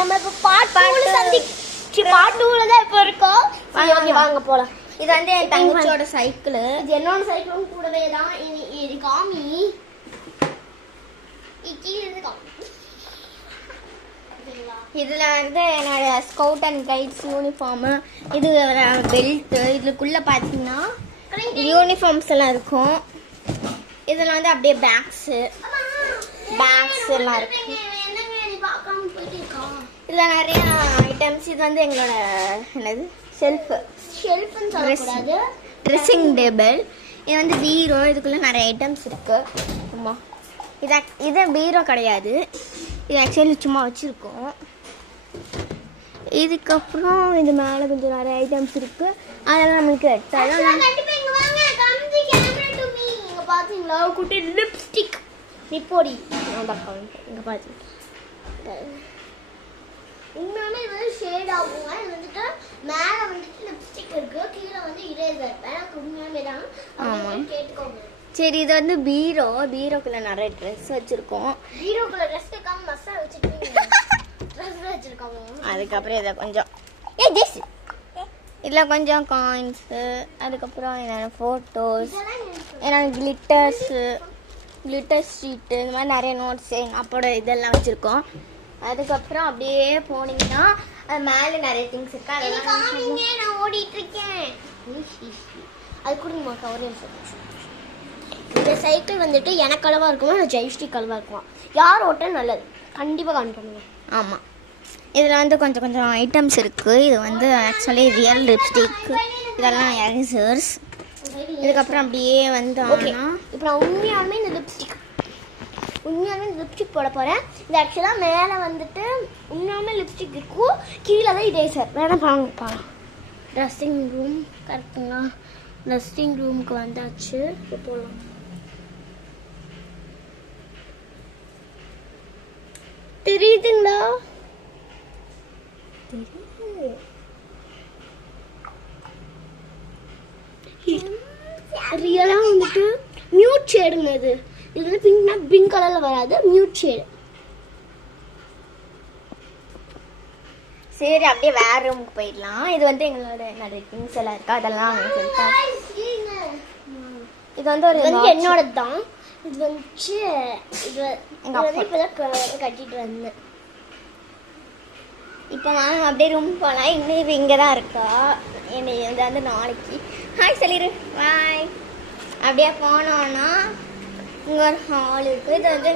நம்ம இப்போ பார்ட் 2ல தான் இப்போ இருக்கோம். ஓகே வாங்க போலாம். இது வந்து என் தங்கச்சியோட சைக்கிள். இது என்னோட சைக்கிளும் கூடவே தான். இது காமி கீழே இருந்து காமி. இதுல வந்து என்னோட ஸ்கவுட் அண்ட் கைட்ஸ் யூனிஃபார்ம், இது பெல்ட். இதுக்குள்ள பாத்தீங்கன்னா யூனிஃபார்ம்ஸ் எல்லாம் இருக்கும். இதுல வந்து அப்படியே பேக்ஸ் எல்லாம் இருக்கு. இதுல நிறைய ஐட்டம்ஸ். இது வந்து எங்களோட என்னது ஷெல்ஃப்னு சொல்லக்கூடாது, ட்ரெஸ்ஸிங் டேபிள். இது வந்து பீரோ. இதுக்குள்ள நிறைய ஐட்டம்ஸ் இருக்கு. ஆமா, இது பீரோ கிடையாது, இது ஆக்சுவலி சும்மா வச்சிருக்கோம். இதுக்கப்புறம் இது மேலே கொஞ்சம் நிறைய ஐட்டம்ஸ் இருக்கு. அதெல்லாம் நம்மளுக்கு பாத்தீங்களா குட்டி லிப்ஸ்டிக் நிப்போடி இங்க பாத்து உண்மையாலுமே இது வந்து ஷேட் ஆகுங்க. இது வந்துட்டு மேல வந்துட்டு லிப்ஸ்டிக் இருக்கு, கீழே வந்து இரேசர். எனக்கு உண்மையாலுமே தான் கேட்டுக்கோங்க. சரி, இது வந்து பீரோக்குள்ள நிறைய ட்ரெஸ் வச்சிருக்கோம். பீரோக்குள்ள ட்ரெஸ் வைக்காம மஸ்ஸா வச்சிருக்கீங்க. ட்ரெஸ் வச்சிருக்காங்க. அதுக்கப்புறம் இதை கொஞ்சம் இதில் கொஞ்சம் காயின்ஸு, அதுக்கப்புறம் என்னென்ன ஃபோட்டோஸ், என்னென்ன கிளிட்டர் ஷீட்டு, இந்த மாதிரி நிறைய நோட்ஸு எங்கள் அப்போட இதெல்லாம் வச்சுருக்கோம். அதுக்கப்புறம் அப்படியே போனீங்கன்னா அது மேலே நிறைய திங்ஸ் இருக்கு. அதெல்லாம் நான் ஓடிட்டு இருக்கேன். அது கொடுங்கம்மா கவரே. இந்த சைக்கிள் வந்துட்டு எனக்கு அளவாக இருக்குமா இல்லை ஜெயஸ்ரீ அளவாக இருக்குமா? யார் ஓட்ட நல்லது கண்டிப்பாக கான் பண்ணுங்க. ஆமாம், இதில் வந்து கொஞ்சம் ஐட்டம்ஸ் இருக்குது. இது வந்து ஆக்சுவலி ரியல் லிப்ஸ்டிக், இதெல்லாம் எரேசர்ஸ். இதுக்கப்புறம் அப்படியே வந்தோம்னா இப்போ நான் உண்மையாலுமே இந்த லிப்ஸ்டிக் போட போகிறேன். இது ஆக்சுவலாக மேலே வந்துட்டு உண்மையாலுமே லிப்ஸ்டிக் இருக்கும், கீழே தான் இரேசர். வேணாம் பாருங்க. ட்ரெஸ்ஸிங் ரூம் கரெக்டுங்களா? ட்ரெஸ்ஸிங் ரூமுக்கு வந்தாச்சு. போகலாம். தெரியுதுங்களா? ரியலா வந்துட்டு மியூட் ஷேடுங்க. இது வந்து பிங்க் கலர்ல வராது, மியூட் ஷேடு. சரி, அப்படியே வேற ரூமுக்கு போயிடலாம். இது வந்து எங்களோட நிறைய திங்ஸ் எல்லாம் இருக்கா, அதெல்லாம் இது வந்து ஒரு என்னோட தான். இது வந்து இப்பதான் கட்டிட்டு வந்தேன். இப்போ வாங்க அப்படியே ரூம் போகலாம். இன்னும் இங்கே தான் இருக்கா. இது வந்து நாளைக்கு ஹாய் சொல்லிடு பாய். அப்படியே போனோன்னா இங்கே ஒரு ஹால் இருக்குது. இது வந்து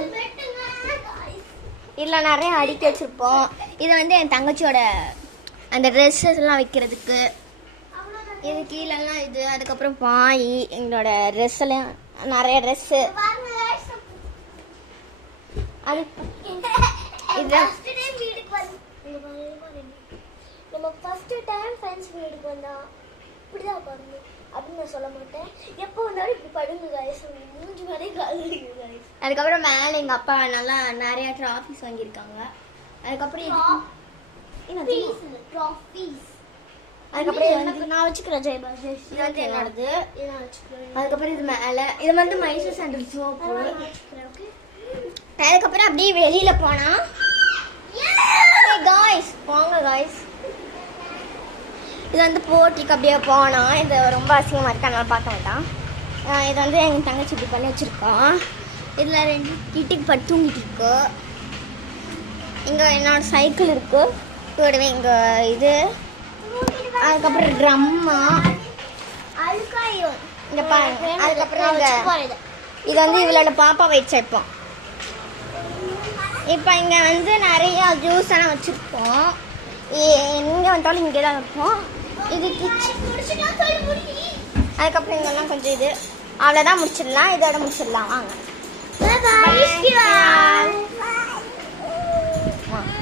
இதில் நிறைய அடுக்கி வச்சுருப்போம். இது வந்து என் தங்கச்சியோட அந்த ட்ரெஸ்ஸஸ் எல்லாம் வைக்கிறதுக்கு. இது கீழெல்லாம் இது. அதுக்கப்புறம் பாய், எங்களோட ட்ரெஸ் எல்லாம் நிறைய ட்ரெஸ்ஸு. அது நம்ம ஃபர்ஸ்ட் டைம் ஃப்ரெண்ட்ஸ் வீட்டுக்கு வந்தா இப்படிதான் பாருங்க அப்படின்னு நான் சொல்ல மாட்டேன். எப்போ வந்தாலும் இப்படி படுங்க கைஸ், மூஞ்சி மேலே காலிங்க கைஸ். அதுக்கப்புறம் மேலே எங்கள் அப்பா நல்லா நிறைய ட்ராஃபிஸ் வாங்கியிருக்காங்க. அதுக்கப்புறம் அதுக்கப்புறம் நான் வச்சுக்கிறேன் ஜெயபாஜ். இது வந்து என்னோடது. அதுக்கப்புறம் இது மேலே இது வந்து மைசூர் சாண்டல் சோப்பு. அதுக்கப்புறம் அப்படியே வெளியில போனா காய்ஸ் போங்க காய்ஸ். இது வந்து போட்டிக்கு அப்படியே போனா இது ரொம்ப அசிங்கமா இருக்கு, அதனால பார்க்க வேண்டாம். இது வந்து எங்கள் தங்கச்சி இப்படி பண்ணி வச்சிருக்கோம். இதில் 2 கிட்டிக்கு பட்டு தூங்கிட்டு இருக்கு. இங்கே என்னோட சைக்கிள் இருக்கு கூடவே. இங்கே இது அதுக்கப்புறம் ட்ரம்மா இங்கே பாருங்க. அதுக்கப்புறம் இது வந்து இவ்வளோ பாப்பா வச்சு வைப்போம். இப்போ இங்கே வந்து நிறைய ஜூஸ் எல்லாம் வச்சுருப்போம். எங்கே வந்தாலும் இங்கே தான் இருக்கும். இது கிச்சன். அதுக்கப்புறம் இங்கெல்லாம் கொஞ்சம் இது அவ்வளோதான் முடிச்சிடலாம். இதோட முடிச்சிடலாம் வாங்க.